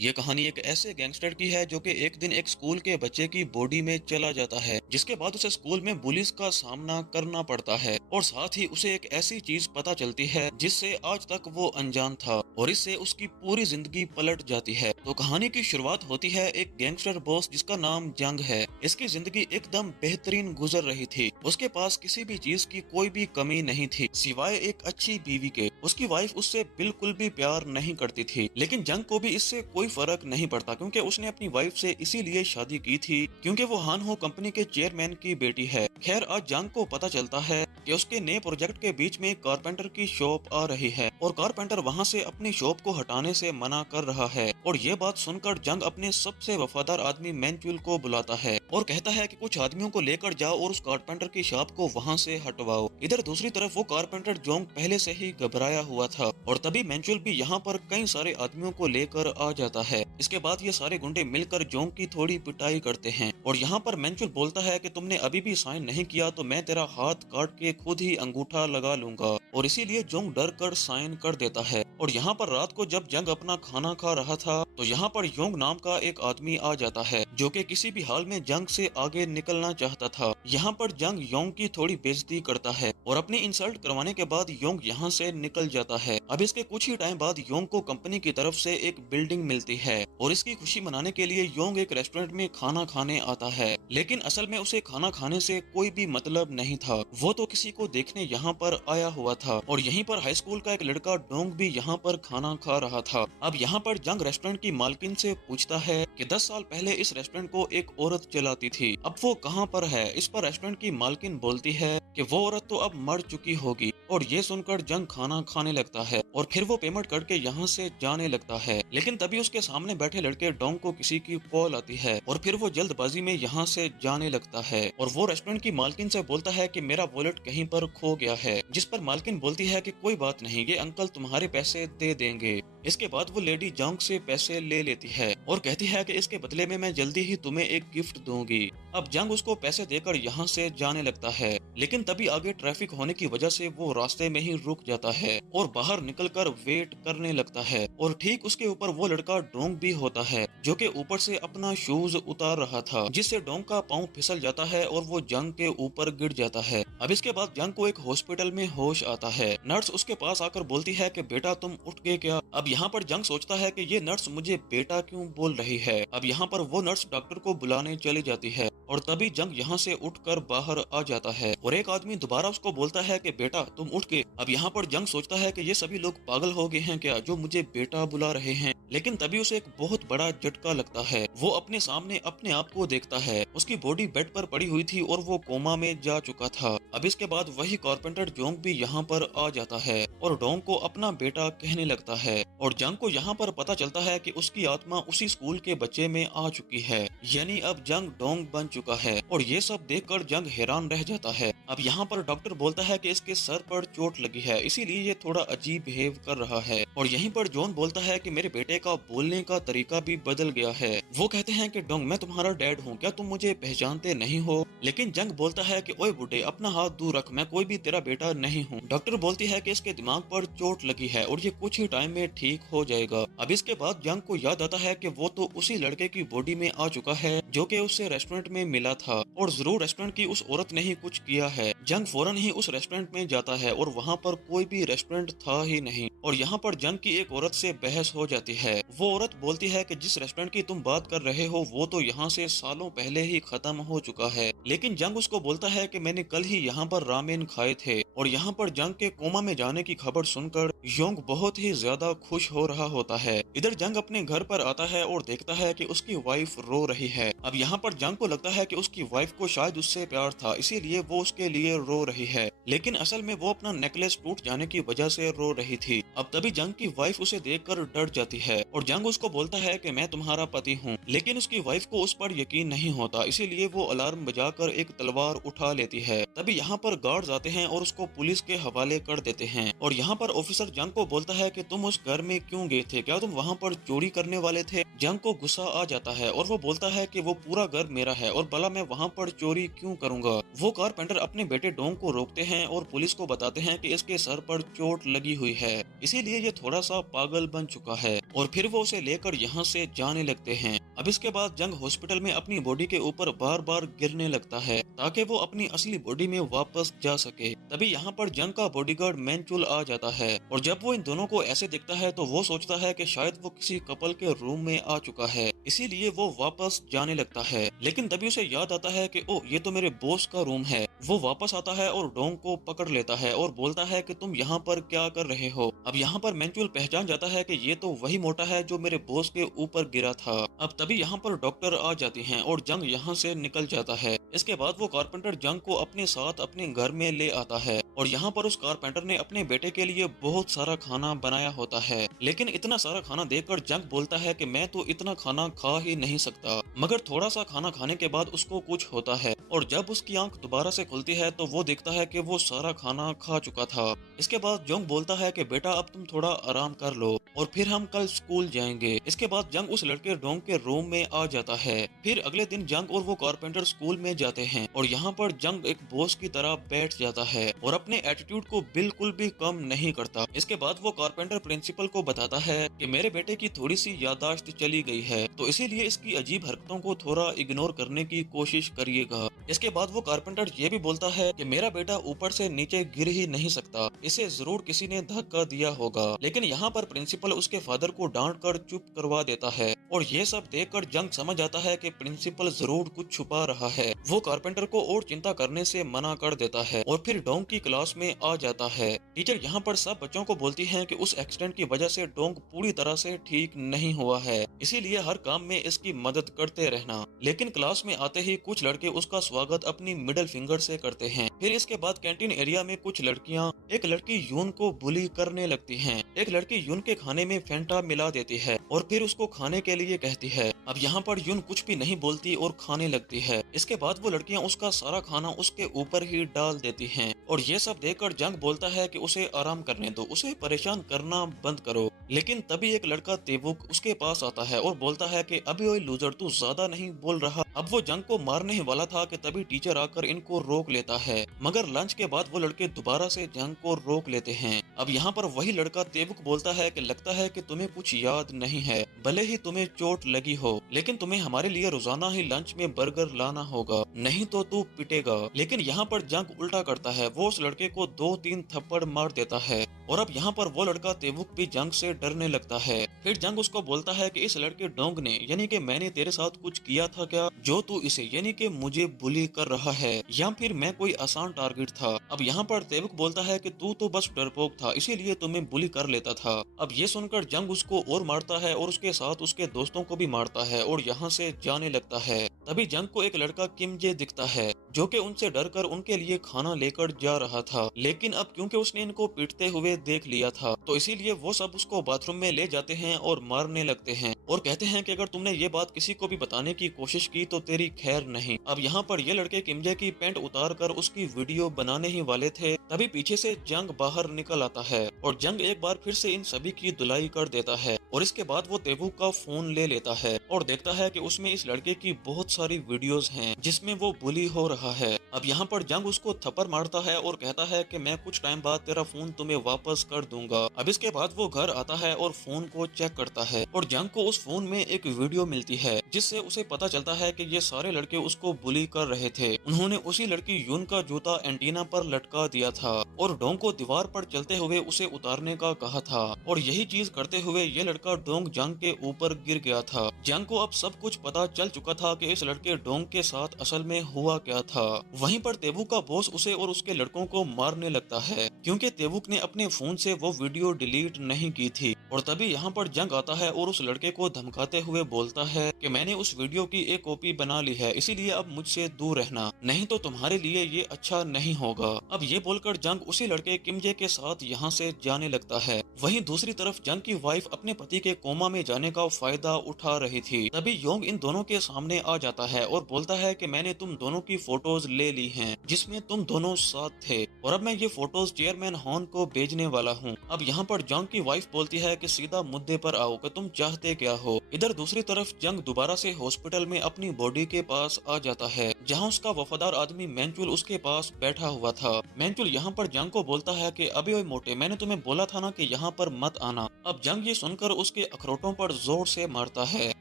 ये कहानी एक ऐसे गैंगस्टर की है जो कि एक दिन एक स्कूल के बच्चे की बॉडी में चला जाता है, जिसके बाद उसे स्कूल में बुलिस का सामना करना पड़ता है और साथ ही उसे एक ऐसी चीज पता चलती है जिससे आज तक वो अनजान था और इससे उसकी पूरी जिंदगी पलट जाती है। तो कहानी की शुरुआत होती है एक गैंगस्टर बॉस जिसका नाम जंग है। इसकी जिंदगी एकदम बेहतरीन गुजर रही थी। उसके पास किसी भी चीज की कोई भी कमी नहीं थी सिवाय एक अच्छी बीवी के। उसकी वाइफ उससे बिल्कुल भी प्यार नहीं करती थी, लेकिन जंग को भी इससे कोई फर्क नहीं पड़ता क्योंकि उसने अपनी वाइफ से इसीलिए शादी की थी क्योंकि वो हान हो कंपनी के चेयरमैन की बेटी है। खैर आज जंग को पता चलता है कि उसके नए प्रोजेक्ट के बीच में कारपेंटर की शॉप आ रही है और कारपेंटर वहां से अपनी शॉप को हटाने से मना कर रहा है। और ये बात सुनकर जंग अपने सबसे वफादार आदमी मैनचुल को बुलाता है और कहता है कि कुछ आदमियों को लेकर जाओ और उस कारपेंटर की शॉप को वहां से हटवाओ। इधर दूसरी तरफ वो कारपेंटर जोंग पहले से ही घबराया हुआ था और तभी मैनचुल भी यहाँ पर कई सारे आदमियों को लेकर आ जाता है। इसके बाद ये सारे गुंडे मिलकर जोंग की थोड़ी पिटाई करते हैं और यहाँ पर मैनचुल बोलता है कि तुमने अभी भी साइन नहीं किया तो मैं तेरा हाथ काट के खुद ही अंगूठा लगा लूंगा और इसीलिए जोंग डर कर साइन कर देता है। और यहाँ पर रात को जब जंग अपना खाना खा रहा था तो यहाँ पर योंग नाम का एक आदमी आ जाता है जो कि किसी भी हाल में जंग से आगे निकलना चाहता था। यहाँ पर जंग योंग की थोड़ी बेइज्जती करता है और अपनी इंसल्ट करवाने के बाद योंग यहाँ से निकल जाता है। अब इसके कुछ ही टाइम बाद योंग को कंपनी की तरफ से एक बिल्डिंग मिलती है और इसकी खुशी मनाने के लिए योंग एक रेस्टोरेंट में खाना खाने आता है, लेकिन असल में उसे खाना खाने से कोई भी मतलब नहीं था। वो तो किसी को देखने यहाँ पर आया हुआ था और यहीं पर हाई स्कूल का एक लड़का डोंग भी यहाँ पर खाना खा रहा था। अब यहाँ पर जंग रेस्टोरेंट की मालकिन से पूछता है कि 10 साल पहले इस रेस्टोरेंट को एक औरत चलाती थी, अब वो कहाँ पर है। इस पर रेस्टोरेंट की मालकिन बोलती है कि वो औरत तो अब मर चुकी होगी। और ये सुनकर जंग खाना खाने लगता है और फिर वो पेमेंट करके यहाँ से जाने लगता है, लेकिन तभी उसके सामने बैठे लड़के डोंग को किसी की कॉल आती है और फिर वो जल्दबाजी में यहाँ से जाने लगता है और वो रेस्टोरेंट की मालकिन से बोलता है कि मेरा वॉलेट कहीं पर खो गया है, जिस पर मालकिन बोलती है कि कोई बात नहीं, ये अंकल तुम्हारे पैसे दे देंगे। इसके बाद वो लेडी जंग से पैसे ले लेती है और कहती है कि इसके बदले में मैं जल्दी ही तुम्हें एक गिफ्ट दूंगी। अब जंग उसको पैसे देकर यहाँ से जाने लगता है, लेकिन तभी आगे ट्रैफिक होने की वजह से वो रास्ते में ही रुक जाता है और बाहर निकलकर वेट करने लगता है और ठीक उसके ऊपर वो लड़का डोंग भी होता है जो कि ऊपर से अपना शूज उतार रहा था, जिससे डोंग का पाँव फिसल जाता है और वो जंग के ऊपर गिर जाता है। अब इसके बाद जंग को एक हॉस्पिटल में होश आता है। नर्स उसके पास आकर बोलती है कि बेटा तुम उठ गए क्या। अब यहाँ पर जंग सोचता है कि ये नर्स मुझे बेटा क्यों बोल रही है। अब यहाँ पर वो नर्स डॉक्टर को बुलाने चली जाती है और तभी जंग यहाँ से उठकर बाहर आ जाता है और एक आदमी दोबारा उसको बोलता है कि बेटा तुम उठ के। अब यहाँ पर जंग सोचता है कि ये सभी लोग पागल हो गए हैं क्या जो मुझे बेटा बुला रहे हैं, लेकिन तभी उसे एक बहुत बड़ा झटका लगता है। वो अपने सामने अपने आप को देखता है, उसकी बॉडी बेड पर पड़ी हुई थी और वो कोमा में जा चुका था। अब इसके बाद वही कारपेंटर जोंग भी यहाँ पर आ जाता है और डोंग को अपना बेटा कहने लगता है और जंग को यहाँ पर पता चलता है कि उसकी आत्मा उसी स्कूल के बच्चे में आ चुकी है, यानी अब जंग डोंग बन चुका है। और ये सब देखकर जंग हैरान रह जाता है। अब यहाँ पर डॉक्टर बोलता है कि इसके सर पर चोट लगी है, इसीलिए ये थोड़ा अजीब बिहेव कर रहा है। और यहीं पर जॉन बोलता है कि मेरे बेटे का बोलने का तरीका भी बदल गया है। वो कहते हैं कि डोंग मैं तुम्हारा डैड हूँ, क्या तुम मुझे पहचानते नहीं हो। लेकिन जंग बोलता है कि ओए बुड्ढे अपना हाथ दूर रख, मैं कोई भी तेरा बेटा नहीं हूँ। डॉक्टर बोलती है कि इसके दिमाग पर चोट लगी है और ये कुछ ही टाइम में ठीक हो जाएगा। अब इसके बाद जंग को याद आता है कि वो तो उसी लड़के की बॉडी में आ चुका है जो कि उससे रेस्टोरेंट में मिला था और जरूर रेस्टोरेंट की उस औरत ने ही कुछ किया है। जंग फौरन ही उस रेस्टोरेंट में जाता है और वहाँ पर कोई भी रेस्टोरेंट था ही नहीं और यहाँ पर जंग की एक औरत से बहस हो जाती है। वो औरत बोलती है कि जिस रेस्टोरेंट की तुम बात कर रहे हो वो तो यहाँ से सालों पहले ही खत्म हो चुका है, लेकिन जंग उसको बोलता है कि मैंने कल ही यहाँ पर रामेन खाए थे। और यहाँ पर जंग के कोमा में जाने की खबर सुनकर योंग बहुत ही ज्यादा खुश हो रहा होता है। इधर जंग अपने घर पर आता है और देखता है कि उसकी वाइफ रो रही है। अब यहाँ पर जंग को लगता है कि उसकी वाइफ को शायद उससे प्यार था, इसीलिए वो उसके लिए रो रही है, लेकिन असल में वो अपना नेकलेस टूट जाने की वजह से रो रही थी। अब तभी जंग की वाइफ उसे देखकर डर जाती है और जंग उसको बोलता है कि मैं तुम्हारा पति हूँ, लेकिन उसकी वाइफ को उस पर यकीन नहीं होता, इसीलिए वो अलार्म बजाकर एक तलवार उठा लेती है। तभी यहाँ पर गार्ड्स आते हैं और उसको पुलिस के हवाले कर देते हैं और यहाँ पर ऑफिसर जंग को बोलता है कि तुम उस घर में क्यों गए थे, क्या तुम वहाँ पर चोरी करने वाले थे। जंग को गुस्सा आ जाता है और वो बोलता है कि वो पूरा घर मेरा है और भला मैं वहाँ पर चोरी क्यों करूँगा। वो कारपेंटर अपने बेटे डोंग को रोकते हैं और पुलिस को बताते हैं कि इसके सर पर चोट लगी हुई है, इसीलिए ये थोड़ा सा पागल बन चुका है, और फिर वो उसे लेकर यहाँ से जाने लगते हैं। अब इसके बाद जंग हॉस्पिटल में अपनी बॉडी के ऊपर बार बार गिरने लगता है ताकि वो अपनी असली बॉडी में वापस जा सके। तभी यहाँ पर जंग का बॉडीगार्ड मैनचुल आ जाता है, और जब वो इन दोनों को ऐसे दिखता है तो वो सोचता है कि शायद वो किसी कपल के रूम में आ चुका है, इसीलिए वो वापस जाने लगता है। लेकिन तभी उसे याद आता है कि ओ, ये तो मेरे बॉस का रूम है। वो वापस आता है और डोंग को पकड़ लेता है और बोलता है कि तुम यहाँ पर क्या कर रहे हो। अब यहाँ पर मैनचुल पहचान जाता है कि ये तो वही मोटा है जो मेरे बॉस के ऊपर गिरा था। अब तभी यहाँ पर डॉक्टर आ जाती हैं और जंग यहाँ से निकल जाता है। इसके बाद वो कारपेंटर जंग को अपने साथ अपने घर में ले आता है, और यहाँ पर उस कारपेंटर ने अपने बेटे के लिए बहुत सारा खाना बनाया होता है। लेकिन इतना सारा खाना देखकर जंग बोलता है कि मैं तो इतना खाना खा ही नहीं सकता। मगर थोड़ा सा खाना खाने के बाद उसको कुछ होता है, और जब उसकी आंख दोबारा से खुलती है तो वो देखता है कि वो सारा खाना खा चुका था। इसके बाद जोंग बोलता है कि बेटा अब तुम थोड़ा आराम कर लो और फिर हम कल स्कूल जाएंगे। इसके बाद जंग उस लड़के डोंग के रूम में आ जाता है। फिर अगले दिन जंग और वो कारपेंटर स्कूल में जाते हैं, और यहाँ पर जंग एक बॉस की तरह बैठ जाता है और अपने एटीट्यूड को बिल्कुल भी कम नहीं करता। इसके बाद वो कारपेंटर प्रिंसिपल को बताता है कि मेरे बेटे की थोड़ी सी याददाश्त चली गई है, तो इसीलिए इसकी अजीब हरकतों को थोड़ा इग्नोर करने की कोशिश करिएगा। इसके बाद वो कारपेंटर ये भी बोलता है कि मेरा बेटा ऊपर से नीचे गिर ही नहीं सकता, इसे जरूर किसी ने धक्का दिया होगा। लेकिन यहाँ पर प्रिंसिपल उसके फादर को डांट कर चुप करवा देता है, और ये सब देखकर जंग समझ आता है कि प्रिंसिपल जरूर कुछ छुपा रहा है। वो कारपेंटर को और चिंता करने से मना कर देता है और फिर डोंग की क्लास में आ जाता है। टीचर यहाँ पर सब बच्चों को बोलती है कि उस एक्सीडेंट की वजह से डोंग पूरी तरह से ठीक नहीं हुआ है, इसीलिए हर काम में इसकी मदद करते रहना। लेकिन क्लास में आते ही कुछ लड़के उसका स्वागत अपनी मिडिल फिंगर से करते हैं। फिर इसके बाद कैंटीन एरिया में कुछ लड़कियां एक लड़की यून को बुली करने लगती हैं। एक लड़की यून के खाने में फेंटा मिला देती है और फिर उसको खाने के लिए कहती है। अब यहाँ पर यून कुछ भी नहीं बोलती और खाने लगती है। इसके बाद वो लड़कियां उसका सारा खाना उसके ऊपर ही डाल देती हैं, और ये सब देखकर जंग बोलता है कि उसे आराम करने दो, उसे परेशान करना बंद करो। लेकिन तभी एक लड़का तेवुक उसके पास आता है और बोलता है कि अभी ओए लूजर, तू ज्यादा नहीं बोल रहा। अब वो जंग को मारने ही वाला था कि तभी टीचर आकर इनको रोक लेता है, मगर लंच के बाद वो लड़के दोबारा से जंग को रोक लेते हैं। अब यहाँ पर वही लड़का तेवुक बोलता है कि लगता है कि तुम्हें कुछ याद नहीं है, भले ही तुम्हें चोट लगी हो, लेकिन तुम्हें हमारे लिए रोजाना ही लंच में बर्गर लाना होगा, नहीं तो तू पिटेगा। लेकिन यहाँ पर जंग उल्टा करता है, वो उस लड़के को 2-3 थप्पड़ मार देता है, और अब यहाँ पर वो लड़का तेवुक भी जंग से डरने लगता है। फिर जंग उसको बोलता है कि इस लड़के डोंग ने, यानी कि मैंने तेरे साथ कुछ किया था क्या, जो तू इसे यानी कि मुझे बुली कर रहा है, या फिर मैं कोई आसान टारगेट था। अब यहाँ पर तेवुक बोलता है कि तू तो बस डरपोक था, इसीलिए तुम्हें बुली कर लेता था। अब ये सुनकर जंग उसको और मारता है और उसके साथ उसके दोस्तों को भी मारता है और यहाँ से जाने लगता है। तभी जंग को एक लड़का किमजे दिखता है, जो कि उनसे डरकर उनके लिए खाना लेकर जा रहा था। लेकिन अब क्योंकि उसने इनको पीटते हुए देख लिया था, तो इसीलिए वो सब उसको बाथरूम में ले जाते हैं और मारने लगते हैं और कहते हैं कि अगर तुमने ये बात किसी को भी बताने की कोशिश की तो तेरी खैर नहीं। अब यहाँ पर ये लड़के किमजे की पैंट उतार कर उसकी वीडियो बनाने ही वाले थे, तभी पीछे से जंग बाहर निकल आता है और जंग एक बार फिर से इन सभी की धुलाई कर देता है। और इसके बाद वो तेवुक का फोन ले लेता है और देखता है कि उसमें इस लड़के की बहुत सारी वीडियोस हैं जिसमें वो बुली हो रहा है। अब यहाँ पर जंग उसको थप्पड़ मारता है और कहता है कि मैं कुछ टाइम बाद तेरा फोन तुम्हें वापस कर दूंगा। अब इसके बाद वो घर आता है और फोन को चेक करता है और जंग को उस फोन में एक वीडियो मिलती है, जिससे उसे पता चलता है कि ये सारे लड़के उसको बुली कर रहे थे। उन्होंने उसी लड़की यून का जूता एंटीना पर लटका दिया था और डोंग को दीवार पर चलते हुए उसे उतारने का कहा था, और यही चीज करते हुए ये लड़का डोंग जंग के ऊपर गिर गया था। जंग को अब सब कुछ पता चल चुका था कि इस लड़के डोंग के साथ असल में हुआ क्या था। वहीं पर तेवुक का बॉस उसे और उसके लड़कों को मारने लगता है, क्योंकि तेवुक ने अपने फोन से वो वीडियो डिलीट नहीं की थी। और तभी यहाँ पर जंग आता है और उस लड़के को धमकाते हुए बोलता है कि मैंने उस वीडियो की एक कॉपी बना ली है, इसीलिए अब मुझसे दूर रहना, नहीं तो तुम्हारे लिए ये अच्छा नहीं होगा। अब ये बोलकर जंग उसी लड़के किमजे के साथ यहाँ से जाने लगता है। वहीं दूसरी तरफ जंग की वाइफ अपने पति के कोमा में जाने का फायदा उठा रही थी। तभी योंग इन दोनों के सामने आ जाता है और बोलता है कि मैंने तुम दोनों की फोटोज ले ले ली हैं जिसमें तुम दोनों साथ थे, और अब मैं ये फोटोज चेयरमैन हॉर्न को भेजने वाला हूँ। अब यहाँ पर जंग की वाइफ बोलती है कि सीधा मुद्दे पर आओ कि तुम चाहते क्या हो। इधर दूसरी तरफ जंग दोबारा से हॉस्पिटल में अपनी बॉडी के पास आ जाता है जहाँ उसका वफादार आदमी मैंचुल उसके पास बैठा हुआ था। मैंचुल यहाँ पर जंग को बोलता है कि अबे ओए मोटे, मैंने तुम्हें बोला था ना कि यहाँ पर मत आना। अब जंग ये सुनकर उसके अखरोटों पर जोर से मारता है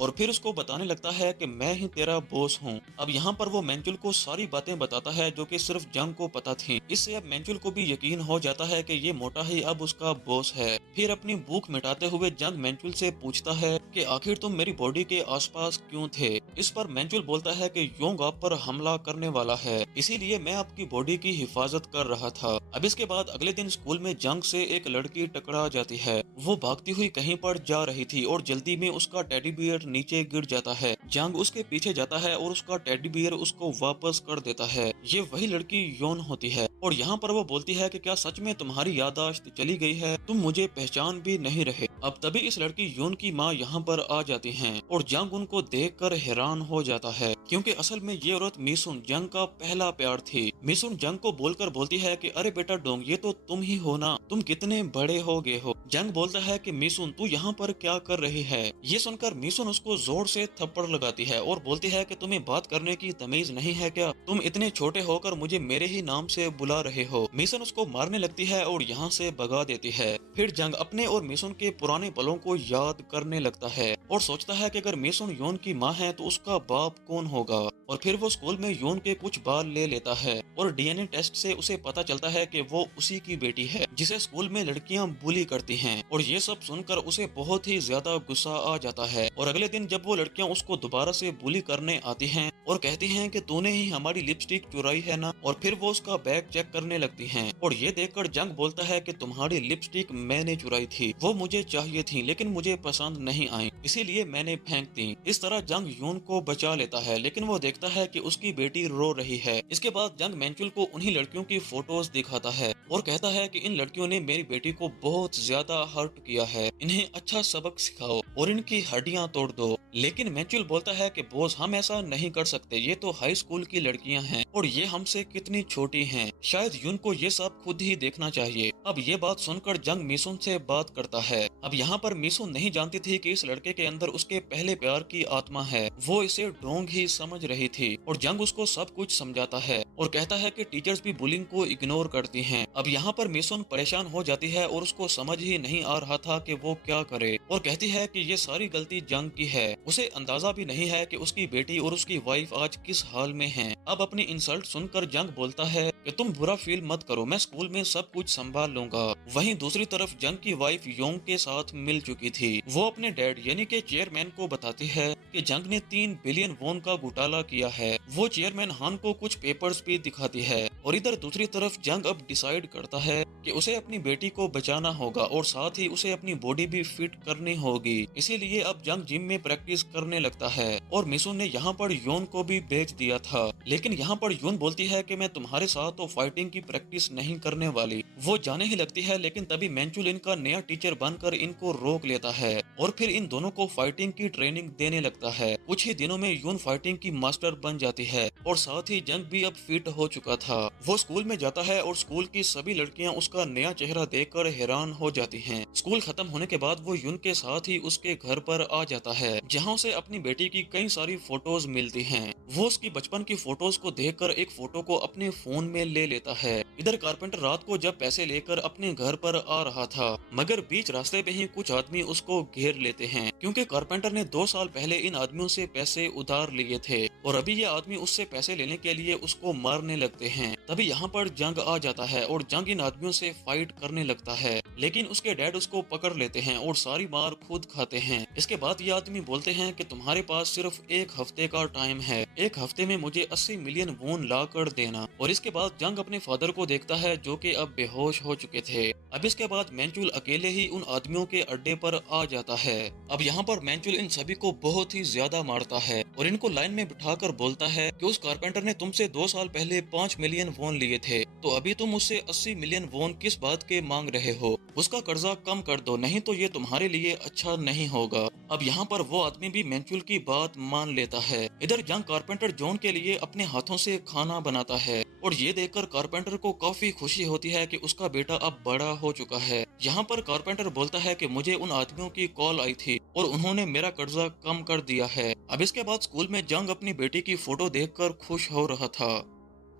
और फिर उसको बताने लगता है कि मैं ही तेरा बॉस हूँ। अब यहाँ पर वो मैंचुल को सारी बातें बताता है जो कि सिर्फ जंग को पता थी। इससे अब मैंचुल को भी यकीन हो जाता है कि ये मोटा ही अब उसका बॉस है। फिर अपनी भूख मिटाते हुए जंग मैंचुल से पूछता है कि आखिर तुम मेरी बॉडी के आसपास क्यों थे। इस पर मैंचुल बोलता है कि योंग आप पर हमला करने वाला है, इसीलिए मैं आपकी बॉडी की हिफाजत कर रहा था। अब इसके बाद अगले दिन स्कूल में जंग से एक लड़की टकरा जाती है। वो भागती हुई कहीं पर जा रही थी और जल्दी में उसका टेडी बियर नीचे गिर जाता है। जंग उसके पीछे जाता है और उसका टेडी बियर उसको वापस कर देता है। ये वही लड़की योन होती है और यहाँ पर वो बोलती है कि क्या सच में तुम्हारी याददाश्त चली गई है, तुम मुझे पहचान भी नहीं रहे। अब तभी इस लड़की योन की माँ यहाँ पर आ जाती हैं और जंग उनको देखकर हैरान हो जाता है क्योंकि असल में ये औरत मिसुन जंग का पहला प्यार थी। मिसुन जंग को बोलकर बोलती है कि अरे बेटा डोंग, ये तो तुम ही हो ना, तुम कितने बड़े हो गए हो। जंग बोलता है कि मिसुन तू यहाँ पर क्या कर रही है। ये सुनकर मिसुन उसको जोर से थप्पड़ लगाती है और बोलती है कि तुम्हें बात करने की तमीज नहीं है क्या, तुम इतने छोटे होकर मुझे मेरे ही नाम से बुला रहे हो। मिसुन उसको मारने लगती है और यहाँ से भगा देती है। फिर जंग अपने और मिसुन के पुराने पलों को याद करने लगता है और सोचता है कि अगर मिसुन योन की माँ है तो उसका बाप कौन होगा। और फिर वो स्कूल में योन के कुछ बाल ले लेता है और डीएनए टेस्ट से उसे पता चलता है कि वो उसी की बेटी है जिसे स्कूल में लड़कियां बुली करती हैं। और ये सब सुनकर उसे बहुत ही ज्यादा गुस्सा आ जाता है और अगले दिन जब वो लड़कियां उसको दोबारा से बुली करने आती हैं और कहती हैं कि तूने ही हमारी लिपस्टिक चुराई है ना, और फिर वो उसका बैग चेक करने लगती हैं और ये देखकर जंग बोलता है कि तुम्हारी लिपस्टिक मैंने चुराई थी, वो मुझे चाहिए थी लेकिन मुझे पसंद नहीं आई, इसीलिए मैंने फेंक दी। इस तरह जंग यून को बचा लेता है लेकिन वो देखता है कि उसकी बेटी रो रही है। इसके बाद जंग मैंचुल को उन्हीं लड़कियों की फोटोज दिखाता है और कहता है कि इन लड़कियों ने मेरी बेटी को बहुत ज्यादा हर्ट किया है, इन्हें अच्छा सबक सिखाओ और इनकी हड्डियां तोड़ दो। लेकिन मैंचुल बोलता है कि बॉस हम ऐसा नहीं कर सकते, ये तो हाई स्कूल की लड़कियां हैं और ये हमसे कितनी छोटी हैं, शायद यून को ये सब खुद ही देखना चाहिए। अब ये बात सुनकर जंग मिसुन से बात करता है। अब यहाँ पर मिसुन नहीं जानती थी कि इस लड़के के अंदर उसके पहले प्यार की आत्मा है, वो इसे डोंग ही समझ रही थी और जंग उसको सब कुछ समझाता है और कहता है कि टीचर्स भी बुलिंग को इग्नोर करती हैं। अब यहाँ पर मिसुन परेशान हो जाती है और उसको समझ ही नहीं आ रहा था कि वो क्या करे और कहती है कि ये सारी गलती जंग की है, उसे अंदाजा भी नहीं है कि उसकी बेटी और उसकी वाइफ आज किस हाल में हैं। अब अपनी इंसल्ट सुनकर जंग बोलता है कि तुम बुरा फील मत करो, मैं स्कूल में सब कुछ संभाल लूंगा। वहीं दूसरी तरफ जंग की वाइफ योंग के साथ मिल चुकी थी। वो अपने डैड यानी के चेयरमैन को बताती है कि जंग ने 3 बिलियन वॉन का घोटाला किया है। वो चेयरमैन हान को कुछ पेपर्स भी दिखाती है और इधर दूसरी तरफ जंग अब डिसाइड करता है कि उसे अपनी बेटी को बचाना होगा और साथ ही उसे अपनी बॉडी भी फिट करनी होगी। इसीलिए अब जंग जिम में प्रैक्टिस करने लगता है और मिसुन ने यहाँ पर योन को भी बेच दिया था। लेकिन यहाँ पर योन बोलती है कि मैं तुम्हारे साथ तो फाइटिंग की प्रैक्टिस नहीं करने वाली। वो जाने ही लगती है लेकिन तभी मैंचुल इनका नया टीचर बनकर इनको रोक लेता है और फिर इन दोनों को फाइटिंग की ट्रेनिंग देने लगता है। कुछ ही दिनों में योन फाइटिंग की मास्टर बन जाती है और साथ ही जंग भी अब फिट हो चुका था। वो स्कूल में जाता है और स्कूल की सभी लड़कियां उसका नया चेहरा देखकर हैरान हो जाती हैं। स्कूल खत्म होने के बाद वो यून के साथ ही उसके घर पर आ जाता है जहाँ उसे अपनी बेटी की कई सारी फोटोज मिलती हैं। वो उसकी बचपन की फोटोज को देखकर एक फोटो को अपने फोन में ले लेता है। इधर कारपेंटर रात को जब पैसे लेकर अपने घर पर आ रहा था मगर बीच रास्ते पे ही कुछ आदमी उसको घेर लेते हैं क्योंकि कारपेंटर ने 2 साल पहले इन आदमियों से पैसे उधार लिए थे और अभी ये आदमी उससे पैसे लेने के लिए उसको मारने लगते हैं। तभी यहाँ पर जंग आ जाता है और जंग इन आदमियों से फाइट करने लगता है लेकिन उसके डैड उसको पकड़ लेते हैं और सारी मार खुद खाते हैं। इसके बाद ये आदमी बोलते हैं कि तुम्हारे पास सिर्फ 1 हफ्ते का टाइम है, 1 हफ्ते में मुझे 80 मिलियन वोन ला कर देना। और इसके बाद जंग अपने फादर को देखता है जो कि अब बेहोश हो चुके थे। अब इसके बाद मैंचुल अकेले ही उन आदमियों के अड्डे पर आ जाता है। अब यहाँ पर मैंचुल इन सभी को बहुत ही ज्यादा मारता है और इनको लाइन में बिठाकर बोलता है कि उस कारपेंटर ने तुमसे 2 साल पहले 5 मिलियन वॉन लिए थे, तो अभी तुम उससे 80 मिलियन वॉन किस बात के मांग रहे हो? उसका कर्जा कम कर दो, नहीं तो ये तुम्हारे लिए अच्छा नहीं होगा। अब यहाँ पर वो आदमी भी मैंचुल की बात मान लेता है। इधर जंग कारपेंटर जॉन के लिए अपने हाथों से खाना बनाता है और ये देखकर कारपेंटर को काफी खुशी होती है कि उसका बेटा अब बड़ा हो चुका है। यहाँ पर कारपेंटर बोलता है कि मुझे उन आदमियों की कॉल आई थी और उन्होंने मेरा कर्जा कम कर दिया है। अब इसके बाद स्कूल में जंग अपनी बेटी की फोटो देखकर खुश हो रहा था।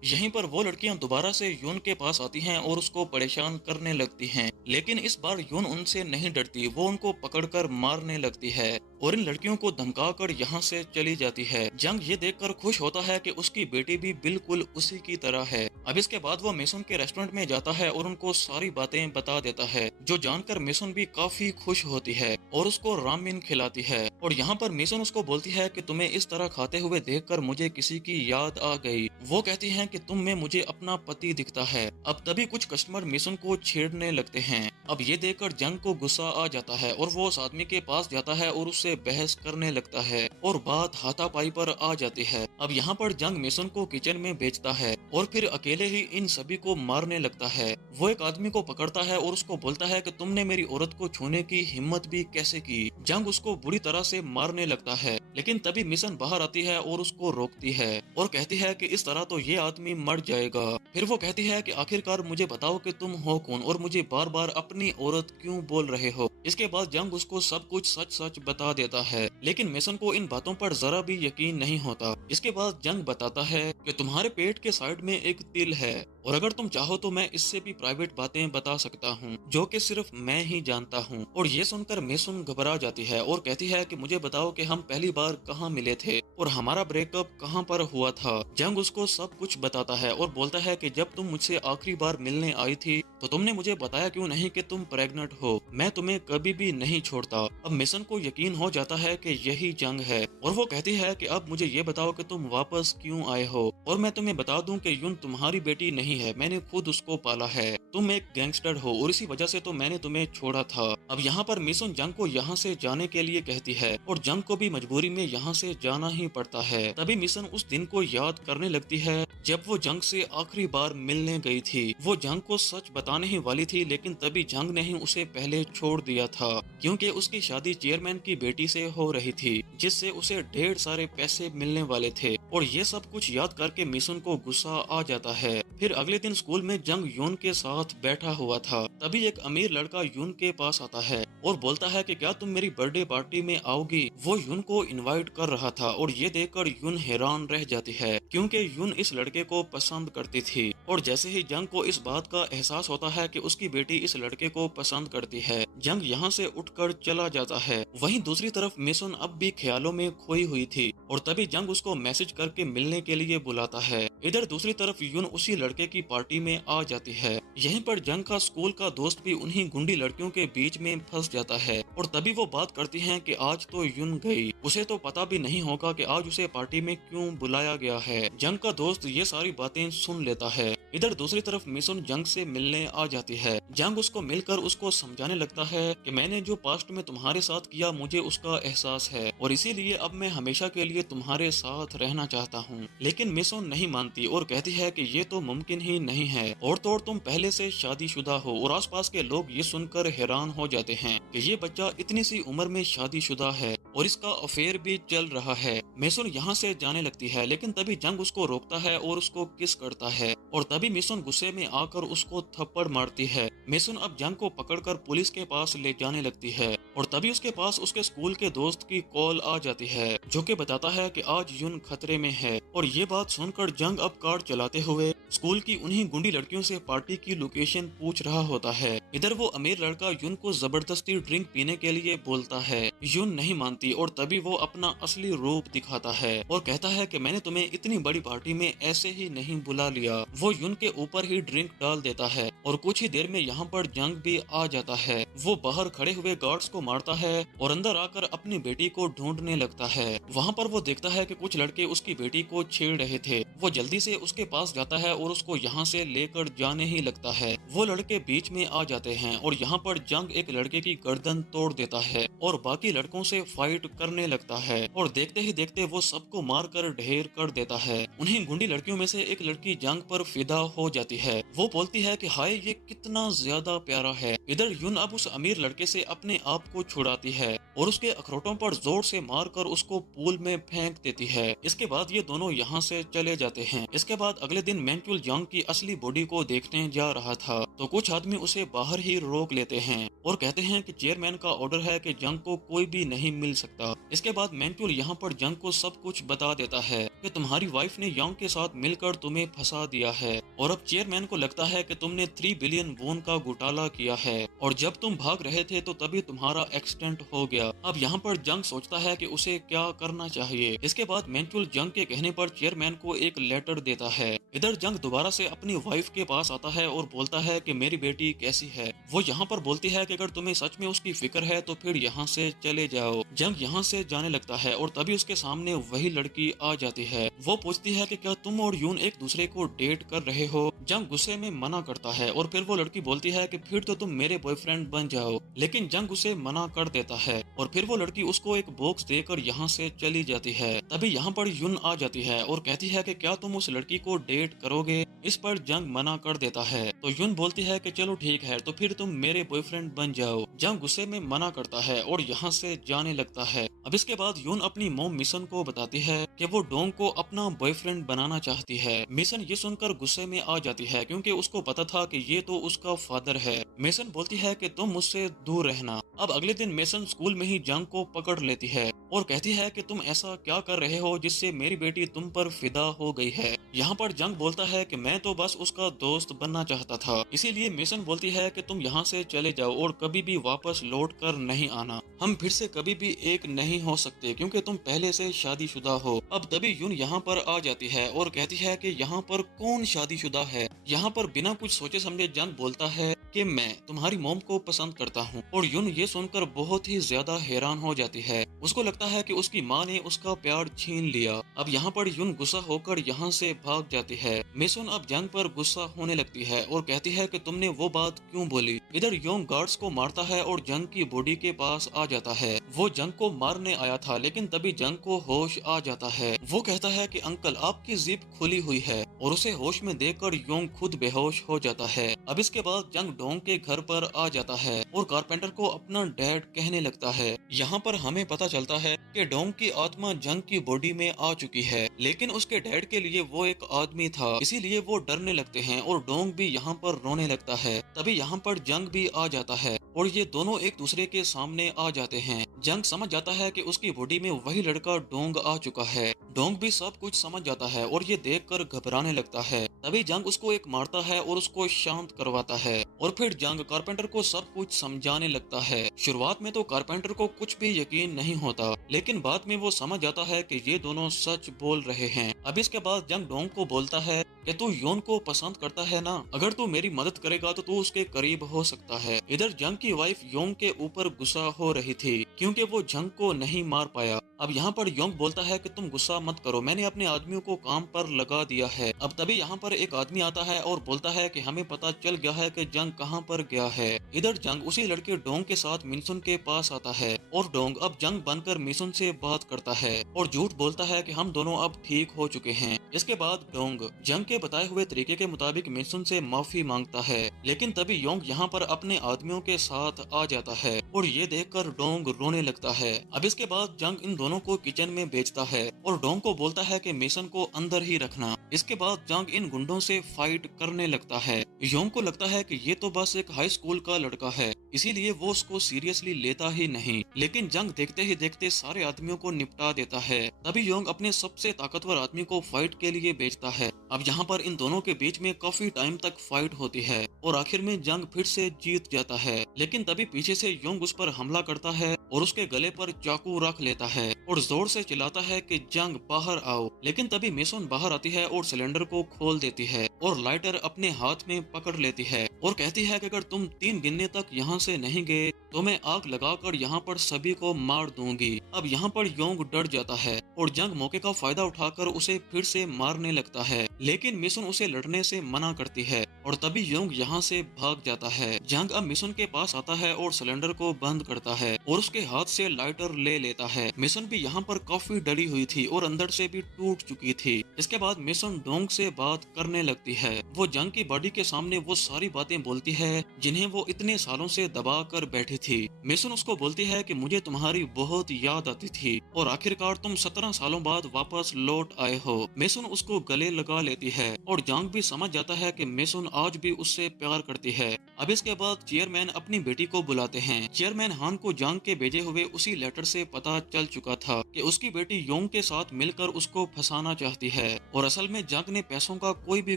यहीं पर वो लड़कियां दोबारा से यून के पास आती हैं और उसको परेशान करने लगती हैं, लेकिन इस बार यून उनसे नहीं डरती, वो उनको पकड़कर मारने लगती है और इन लड़कियों को धमकाकर यहाँ से चली जाती है। जंग ये देखकर खुश होता है कि उसकी बेटी भी बिल्कुल उसी की तरह है। अब इसके बाद वो मेसन के रेस्टोरेंट में जाता है और उनको सारी बातें बता देता है, जो जानकर मेसन भी काफी खुश होती है और उसको रामेन खिलाती है। और यहाँ पर मेसन उसको बोलती है कि तुम्हें इस तरह खाते हुए देखकर मुझे किसी की याद आ गई। वो कहती है कि तुम में मुझे अपना पति दिखता है। अब तभी कुछ कस्टमर मेसन को छेड़ने लगते हैं। अब ये देखकर जंग को गुस्सा आ जाता है और वो उस आदमी के पास जाता है और उससे बहस करने लगता है और बात हाथापाई पर आ जाती है। अब यहाँ पर जंग मेसन को किचन में बेचता है और फिर अकेले ही इन सभी को मारने लगता है। वो एक आदमी को पकड़ता है और उसको बोलता है कि तुमने मेरी औरत को छूने की हिम्मत भी कैसे की। जंग उसको बुरी तरह से मारने लगता है, लेकिन तभी मिशन बाहर आती है और उसको रोकती है और कहती है कि इस तरह तो ये आदमी मर जाएगा। फिर वो कहती है कि आखिरकार मुझे बताओ कि तुम हो कौन और मुझे बार बार अपनी औरत क्यों बोल रहे हो। इसके बाद जंग उसको सब कुछ सच सच बता देता है, लेकिन मेसन को इन बातों पर जरा भी यकीन नहीं होता। इसके बाद जंग बताता है कि तुम्हारे पेट के साइड में एक तिल है और अगर तुम चाहो तो मैं इससे भी प्राइवेट बातें बता सकता हूँ, जो कि सिर्फ मैं ही जानता हूँ। और ये सुनकर मेसन घबरा जाती है और कहती है कि मुझे बताओ कि हम पहली बार कहाँ मिले थे और हमारा ब्रेकअप कहाँ पर हुआ था। जंग उसको सब कुछ बताता है और बोलता है कि जब तुम मुझसे आखिरी बार मिलने आई थी तो तुमने मुझे बताया क्यों नहीं कि तुम प्रेग्नेंट हो। मैं तुम्हें कभी भी नहीं छोड़ता। अब मेसन को यकीन हो जाता है कि यही जंग है और वो कहती है कि अब मुझे ये बताओ कि तुम वापस क्यों आए हो। और मैं तुम्हें बता दूं कि यून तुम्हारी बेटी नहीं है, मैंने खुद उसको पाला है। तुम एक गैंगस्टर हो और इसी वजह से तो मैंने तुम्हें छोड़ा था। अब यहाँ पर मेसन जंग को यहाँ से जाने के लिए कहती है और जंग को भी मजबूरी में यहाँ से जाना ही पड़ता है। तभी मिशन उस दिन को याद करने लगती है जब वो जंग से आखिरी बार मिलने गई थी। वो जंग को सच बताने ही वाली थी, लेकिन तभी जंग ने ही उसे पहले छोड़ दिया था क्योंकि उसकी शादी चेयरमैन की बेटी से हो रही थी, जिससे उसे ढेर सारे पैसे मिलने वाले थे। और ये सब कुछ याद करके मिशन को गुस्सा आ जाता है। फिर अगले दिन स्कूल में जंग यून के साथ बैठा हुआ था। तभी एक अमीर लड़का यून के पास आता है और बोलता है कि क्या तुम मेरी बर्थडे पार्टी में आओगी। वो यून को इनवाइट कर रहा था और ये देखकर यून हैरान रह जाती है क्योंकि यून इस लड़के को पसंद करती थी। और जैसे ही जंग को इस बात का एहसास होता है कि उसकी बेटी इस लड़के को पसंद करती है, जंग यहाँ से उठकर चला जाता है। वहीं दूसरी तरफ मिशन अब भी ख्यालों में खोई हुई थी और तभी जंग उसको मैसेज करके मिलने के लिए बुलाता है। इधर दूसरी तरफ यून उसी लड़के की पार्टी में आ जाती है। यहीं पर जंग का स्कूल का दोस्त भी उन्हीं गुंडी लड़कियों के बीच में फंस जाता है और तभी वो बात करती हैं कि आज तो यून गई, उसे तो पता भी नहीं होगा कि आज उसे पार्टी में क्यों बुलाया गया है। जंग का दोस्त ये सारी बातें सुन लेता है। इधर दूसरी तरफ मिशन जंग से मिलने आ जाती है। जंग उसको मिलकर उसको समझाने लगता है कि मैंने जो पास्ट में तुम्हारे साथ किया मुझे उसका एहसास है और इसीलिए अब मैं हमेशा के लिए तुम्हारे साथ रहना चाहता हूँ। लेकिन मिशन नहीं मानती और कहती है कि ये तो मुमकिन ही नहीं है और तो और तुम पहले से शादीशुदा हो। और आसपास के लोग ये सुनकर हैरान हो जाते हैं कि ये बच्चा इतनी सी उम्र में शादीशुदा है और इसका अफेयर भी चल रहा है। मिशन यहाँ से जाने लगती है, लेकिन तभी जंग उसको रोकता है और उसको किस करता है और तभी मिशन गुस्से में आकर उसको थप्पड़ मारती है। मिशन अब जंग को पकड़कर पुलिस के पास ले जाने लगती है और तभी उसके पास उसके स्कूल के दोस्त की कॉल आ जाती है, जो कि बताता है कि आज यून खतरे में है। और ये बात सुनकर जंग अब कार चलाते हुए स्कूल की उन्हीं गुंडी लड़कियों से पार्टी की लोकेशन पूछ रहा होता है। इधर वो अमीर लड़का यून को जबरदस्ती ड्रिंक पीने के लिए बोलता है। यून नहीं मानती और तभी वो अपना असली रूप दिखाता है और कहता है कि मैंने तुम्हें इतनी बड़ी पार्टी में ऐसे ही नहीं बुला लिया। वो यून के ऊपर ही ड्रिंक डाल देता है और कुछ ही देर में यहाँ पर जंग भी आ जाता है। वो बाहर खड़े हुए गार्ड्स को मारता है और अंदर आकर अपनी बेटी को ढूंढने लगता है। वहाँ पर वो देखता है कि कुछ लड़के उसकी बेटी को छेड़ रहे थे। वो जल्दी से उसके पास जाता है और उसको यहाँ से लेकर जाने ही लगता है। वो लड़के बीच में आ जाते हैं और यहाँ पर जंग एक लड़के की गर्दन तोड़ देता है और बाकी लड़कों से फाइट करने लगता है और देखते ही देखते वो सबको मारकर ढेर कर देता है। उन्हीं गुंडी लड़कियों में से एक लड़की जंग पर फिदा हो जाती है। वो बोलती है कि हाय ये कितना ज्यादा प्यारा है। इधर यून अब उस अमीर लड़के से अपने आप को छुड़ाती है और उसके अखरोटों पर जोर से मारकर उसको पूल में फेंक देती है। इसके बाद ये दोनों यहाँ से चले जाते हैं। इसके बाद अगले दिन मैंचुल जंग की असली बॉडी को देखने जा रहा था तो कुछ आदमी उसे बाहर ही रोक लेते हैं और कहते हैं कि चेयरमैन का ऑर्डर है कि जंग को कोई भी नहीं मिल सकता। इसके बाद मैंचुल यहाँ पर जंग को सब कुछ बता देता है कि तुम्हारी वाइफ ने यंग के साथ मिलकर तुम्हें फंसा दिया है और अब चेयरमैन को लगता है कि तुमने 3 बिलियन वोन का घोटाला किया है और जब तुम भाग रहे थे तो तभी तुम्हारा एक्सीडेंट हो गया। अब यहाँ पर जंग सोचता है कि उसे क्या करना चाहिए। इसके बाद मैंचुल जंग के कहने पर चेयरमैन को एक लेटर देता है। इधर जंग दोबारा से अपनी वाइफ के पास आता है और बोलता है कि मेरी बेटी कैसी है। वो यहाँ पर बोलती है कि अगर तुम्हें सच में उसकी फिक्र है तो फिर यहाँ से चले जाओ। जंग यहाँ से जाने लगता है और तभी उसके सामने वही लड़की आ जाती है। वो पूछती है कि क्या तुम और यून एक दूसरे को डेट कर रहे हो। जंग गुस्से में मना करता है और फिर वो लड़की बोलती है कि फिर तो तुम मेरे बॉयफ्रेंड बन जाओ, लेकिन जंग उसे मना कर देता है और फिर वो लड़की उसको एक बॉक्स देकर यहाँ से चली जाती है। तभी यहाँ पर यून आ जाती है और कहती है कि क्या तुम उस लड़की को डेट करोगे। इस पर जंग मना कर देता है तो यून बोलती है कि चलो ठीक है तो फिर तुम मेरे बॉयफ्रेंड बन जाओ। जंग गुस्से में मना करता है और यहाँ से जाने लगता है। अब इसके बाद यून अपनी मॉम मिशन को बताती है कि वो डोंग को अपना बॉयफ्रेंड बनाना चाहती है। मिशन ये सुनकर गुस्से में आ जाती है क्योंकि उसको पता था कि ये तो उसका फादर है। मेसन बोलती है कि तुम मुझसे दूर रहना। अब अगले दिन मेसन स्कूल में ही जंग को पकड़ लेती है और कहती है कि तुम ऐसा क्या कर रहे हो जिससे मेरी बेटी तुम पर फिदा हो गई है। यहाँ पर जंग बोलता है कि मैं तो बस उसका दोस्त बनना चाहता था, इसीलिए मेसन बोलती है कि तुम यहाँ से चले जाओ और कभी भी वापस लौट कर नहीं आना। हम फिर से कभी भी एक नहीं हो सकते क्योंकि तुम पहले से शादीशुदा हो। अब तभी यून यहाँ पर आ जाती है और कहती है कि यहाँ पर कौन शादीशुदा है। यहाँ पर बिना कुछ सोचे समझे जंग बोलता है कि मैं तुम्हारी मॉम को पसंद करता हूँ और यून ये सुनकर बहुत ही ज्यादा हैरान हो जाती है। उसको लगता है कि उसकी माँ ने उसका प्यार छीन लिया। अब यहाँ पर यून गुस्सा होकर यहाँ से भाग जाती है। मेसन अब जंग पर गुस्सा होने लगती है और कहती है कि तुमने वो बात क्यों बोली। इधर योंग गार्ड्स को मारता है और जंग की बॉडी के पास आ जाता है। वो जंग को मारने आया था लेकिन तभी जंग को होश आ जाता है। वो कहता है कि अंकल आपकी जिप खुली हुई है और उसे होश में देखकर योंग खुद बेहोश हो जाता है। अब इसके बाद जंग डोंग के घर पर आ जाता है और कारपेंटर को अपना डैड कहने लगता है। यहाँ पर हमें पता चलता है कि डोंग की आत्मा जंग की बॉडी में आ चुकी है, लेकिन उसके डैड के लिए वो एक आदमी था, इसीलिए वो डरने लगते हैं और डोंग भी यहाँ पर रोने लगता है। तभी यहाँ पर जंग भी आ जाता है और ये दोनों एक दूसरे के सामने आ जाते हैं। जंग समझ जाता है कि उसकी बॉडी में वही लड़का डोंग आ चुका है। डोंग भी सब कुछ समझ जाता है और ये देखकर घबराने लगता है। तभी जंग उसको एक मारता है और उसको शांत करवाता है और फिर जंग कारपेंटर को सब कुछ समझाने लगता है। शुरुआत में तो कारपेंटर को कुछ भी यकीन नहीं होता, लेकिन बाद में वो समझ जाता है कि ये दोनों सच बोल रहे हैं। अब इसके बाद जंग डोंग को बोलता है कि तू योन को पसंद करता है ना, अगर तू मेरी मदद करेगा तो तू उसके करीब हो सकता है। इधर जंग की वाइफ योंग के ऊपर गुस्सा हो रही थी क्योंकि वो जंग को नहीं मार पाया। अब यहाँ पर योंग बोलता है कि तुम गुस्सा मत करो, मैंने अपने आदमियों को काम पर लगा दिया है। अब तभी यहाँ पर एक आदमी आता है और बोलता है कि हमें पता चल गया है कि जंग कहाँ पर गया है। इधर जंग उसी लड़के डोंग के साथ मिनसुन के पास आता है और डोंग अब जंग बनकर मिनसुन से बात करता है और झूठ बोलता है कि हम दोनों अब ठीक हो चुके हैं। इसके बाद डोंग जंग के बताए हुए तरीके के मुताबिक मिनसुन से माफी मांगता है, लेकिन तभी योंग यहाँ पर अपने आदमियों के साथ आ जाता है और ये देखकर डोंग रोने लगता है। अब इसके बाद जंग इन दोनों को किचन में भेजता है और डोंग को बोलता है कि मिशन को अंदर ही रखना। इसके बाद जंग इन गुंडों से फाइट करने लगता है। योंग को लगता है कि ये तो बस एक हाई स्कूल का लड़का है, इसीलिए वो उसको सीरियसली लेता ही नहीं, लेकिन जंग देखते ही देखते सारे आदमियों को निपटा देता है। तभी योंग अपने सबसे ताकतवर आदमी को फाइट के लिए भेजता है। अब यहाँ पर इन दोनों के बीच में काफी टाइम तक फाइट होती है और आखिर में जंग फिर से जीत जाता है, लेकिन तभी पीछे से योंग उस पर हमला करता है और उसके गले पर चाकू रख लेता है और जोर से चिल्लाता है कि जंग बाहर आओ। लेकिन तभी मेसन बाहर आती है और सिलेंडर को खोल देती है और लाइटर अपने हाथ में पकड़ लेती है और कहती है कि अगर तुम 3 गिनने तक यहाँ से नहीं गए तो मैं आग लगाकर यहाँ पर सभी को मार दूंगी। अब यहाँ पर योंग डर जाता है और जंग मौके का फायदा उठाकर उसे फिर से मारने लगता है, लेकिन मिसुन उसे लड़ने से मना करती है और तभी योंग यहाँ से भाग जाता है। जंग अब मिसुन के पास आता है और सिलेंडर को बंद करता है और उसके हाथ से लाइटर ले लेता है। मिसुन भी यहाँ पर काफी डरी हुई थी और अंदर से भी टूट चुकी थी। इसके बाद मिसुन डोंग से बात करने लगती है। वो जंग की बॉडी के सामने वो सारी बातें बोलती है जिन्हें वो इतने सालों से दबा कर बैठी थी। मिसुन उसको बोलती है कि मुझे तुम्हारी बहुत याद आती थी और आखिरकार तुम 17 सालों बाद वापस लौट आए हो। मिसुन उसको गले लगा लेती है और जंग भी समझ जाता है कि मिसुन आज भी उससे प्यार करती है। अब इसके बाद चेयरमैन अपनी बेटी को बुलाते हैं। चेयरमैन हान को जंग के भेजे हुए उसी लेटर से पता चल चुका था कि उसकी बेटी योंग के साथ मिलकर उसको फंसाना चाहती है और असल में जंग ने पैसों का कोई भी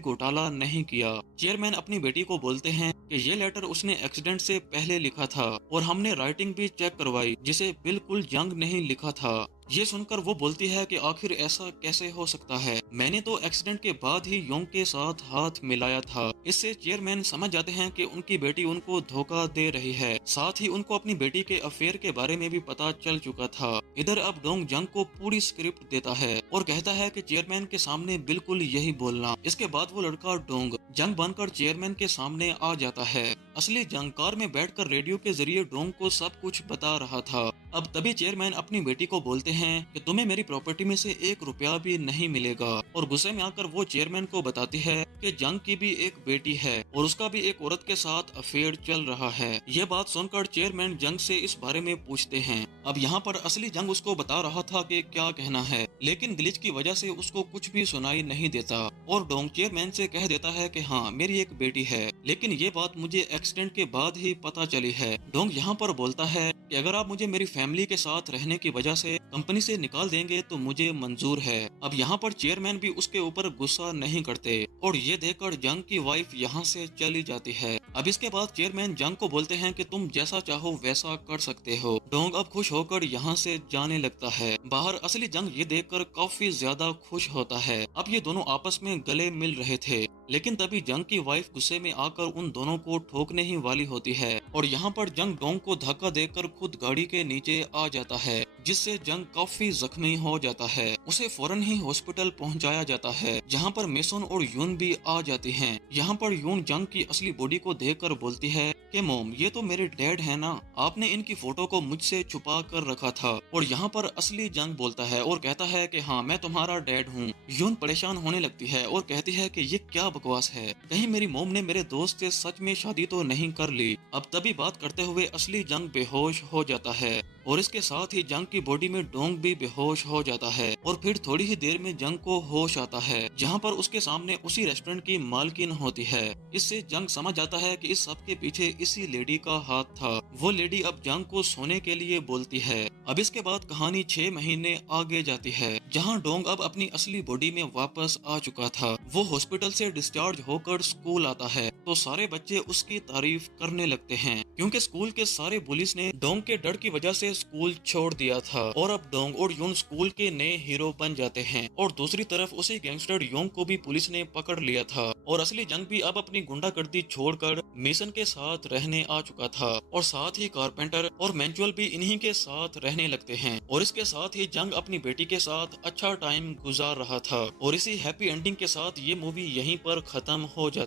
घोटाला नहीं किया। चेयरमैन अपनी बेटी को बोलते हैं कि ये लेटर उसने एक्सीडेंट से पहले लिखा था और हमने राइटिंग भी चेक करवाई जिसे बिल्कुल जंग नहीं लिखा था। ये सुनकर वो बोलती है कि आखिर ऐसा कैसे हो सकता है, मैंने तो एक्सीडेंट के बाद ही योंग के साथ हाथ मिलाया था। इससे चेयरमैन समझ जाते हैं कि उनकी बेटी उनको धोखा दे रही है। साथ ही उनको अपनी बेटी के अफेयर के बारे में भी पता चल चुका था। इधर अब डोंग जंग को पूरी स्क्रिप्ट देता है और कहता है कि चेयरमैन के सामने बिल्कुल यही बोलना। इसके बाद वो लड़का डोंग जंग बनकर चेयरमैन के सामने आ जाता है। असली जंग कार में बैठकर रेडियो के जरिए डोंग को सब कुछ बता रहा था। अब तभी चेयरमैन अपनी बेटी को बोलते हैं कि तुम्हें मेरी प्रॉपर्टी में से 1 रुपया भी नहीं मिलेगा और गुस्से में आकर वो चेयरमैन को बताती है कि जंग की भी एक बेटी है और उसका भी एक औरत के साथ अफेयर चल रहा है। ये बात सुनकर चेयरमैन जंग से इस बारे में पूछते हैं। अब यहाँ पर असली जंग उसको बता रहा था कि क्या कहना है, लेकिन ग्लिच की वजह से उसको कुछ भी सुनाई नहीं देता और डोंग चेयरमैन से कह देता है कि हाँ मेरी एक बेटी है, लेकिन ये बात मुझे एक्सीडेंट के बाद ही पता चली है। डोंग यहाँ पर बोलता है कि अगर आप मुझे मेरी फैमिली के साथ रहने की वजह से कंपनी से निकाल देंगे तो मुझे मंजूर है। अब यहाँ पर चेयरमैन भी उसके ऊपर गुस्सा नहीं करते और ये देखकर जंग की वाइफ यहाँ से चली जाती है। अब इसके बाद चेयरमैन जंग को बोलते हैं कि तुम जैसा चाहो वैसा कर सकते हो। डोंग अब खुश होकर यहाँ से जाने लगता है। बाहर असली जंग ये देखकर काफी ज्यादा खुश होता है। अब ये दोनों आपस में गले मिल रहे थे, लेकिन तभी जंग की वाइफ गुस्से में आकर उन दोनों को ठोकने ही वाली होती है और यहाँ पर जंग डोंग को धक्का देकर खुद गाड़ी के नीचे आ जाता है, जिससे जंग काफी जख्मी हो जाता है। उसे फौरन ही हॉस्पिटल पहुंचाया जाता है, जहां पर मेसन और यून भी आ जाती हैं। यहाँ पर यून जंग की असली बॉडी को देखकर बोलती है कि मोम ये तो मेरे डैड है ना, आपने इनकी फोटो को मुझसे छुपा कर रखा था। और यहाँ पर असली जंग बोलता है और कहता है कि हाँ मैं तुम्हारा डैड हूँ। यून परेशान होने लगती है और कहती है कि ये क्या बकवास है, कहीं मेरी मोम ने मेरे दोस्त से सच में शादी तो नहीं कर ली। अब तभी बात करते हुए असली जंग बेहोश हो जाता है और इसके साथ ही जंग की बॉडी में डोंग भी बेहोश हो जाता है और फिर थोड़ी ही देर में जंग को होश आता है, जहां पर उसके सामने उसी रेस्टोरेंट की मालकिन होती है। इससे जंग समझ जाता है कि इस सब के पीछे इसी लेडी का हाथ था। वो लेडी अब जंग को सोने के लिए बोलती है। अब इसके बाद कहानी 6 महीने आगे जाती है, जहां डोंग अब अपनी असली बॉडी में वापस आ चुका था। वो हॉस्पिटल से डिस्चार्ज होकर स्कूल आता है तो सारे बच्चे उसकी तारीफ करने लगते हैं, क्योंकि स्कूल के सारे पुलिस ने डोंग के डर की वजह से स्कूल छोड़ दिया था और अब डोंग और यून स्कूल के नए हीरो बन जाते हैं। और दूसरी तरफ उसी गैंगस्टर योंग को भी पुलिस ने पकड़ लिया था और असली जंग भी अब अपनी गुंडागर्दी छोड़कर मेसन के साथ रहने आ चुका था और साथ ही कारपेंटर और मैनुअल भी इन्हीं के साथ रहने लगते हैं। और इसके साथ ही जंग अपनी बेटी के साथ अच्छा टाइम गुजार रहा था और इसी हैप्पी एंडिंग के साथ ये मूवी यहीं पर खत्म हो जाती